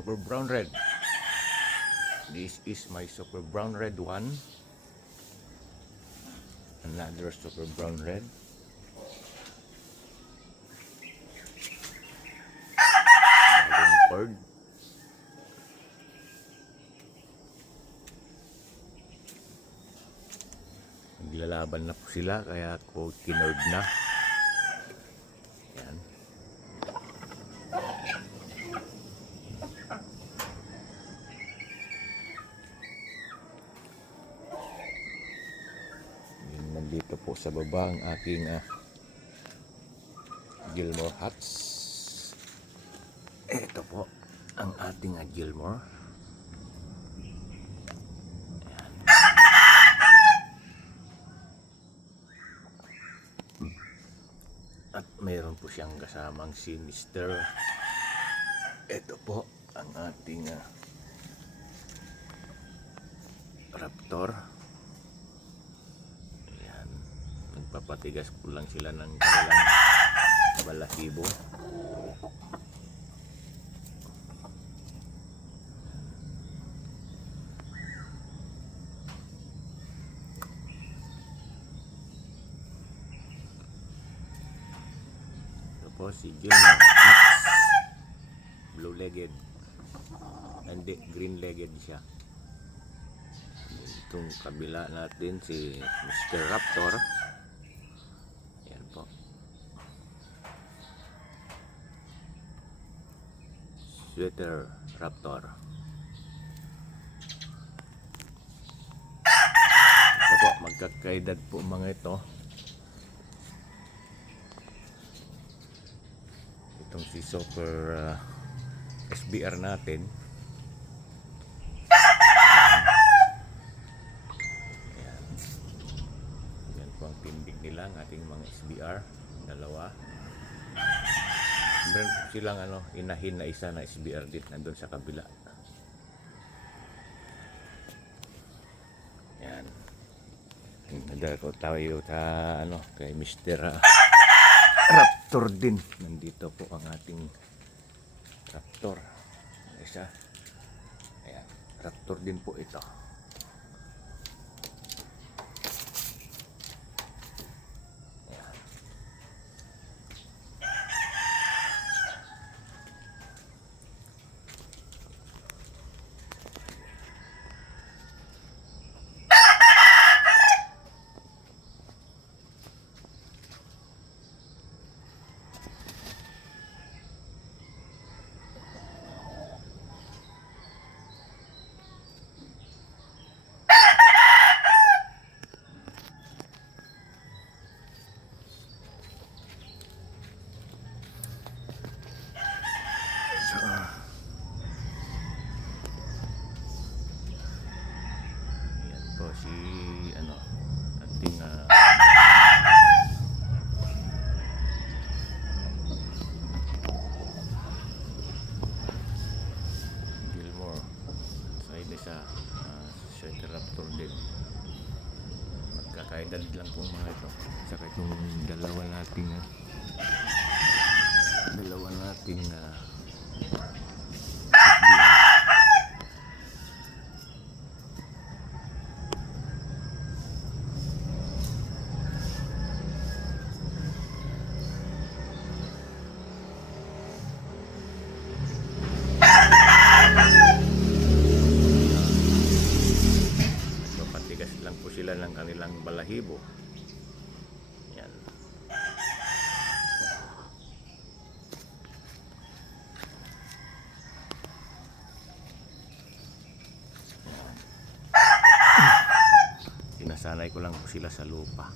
super brown red. This is my super brown red one. Another super brown red. Cord. Naglalaban na po sila kaya ako kinord na. Yan. Nandito po sa baba ang aking Gilmore hats. Ito po ang ating Gilmore. Ayan. At mayroon po siyang kasamang si Mr. Ito po ang ating Raptor. Ayan. Nagpapatigas po lang sila ng kanilang balahibo. Po si Gilmore blue-legged, hindi green-legged siya. Itong kabila natin si Mr. Raptor. Ayan po, sweater Raptor. Ito po, magkakaedad po mga ito. Itong si super SBR natin. Ayan. Yan po ang tindig nila, ang ating mga SBR. Dalawa. Meron po silang inahin na isa na SBR din nandun sa kabila. Yan. Nagdako tayo kay Mr. Raptor din. Nandito po ang ating Raptor. Isa. Ayan. Raptor din po ito. Ayan. Yan po si ating Gilmore. Side sa Sweater Raptor din. Magkakaedad lang po mga ito. Saka itong dalawa nating patigas lang po sila ng kanilang balahibo. Yan. Sinasanay ko lang po sila sa lupa.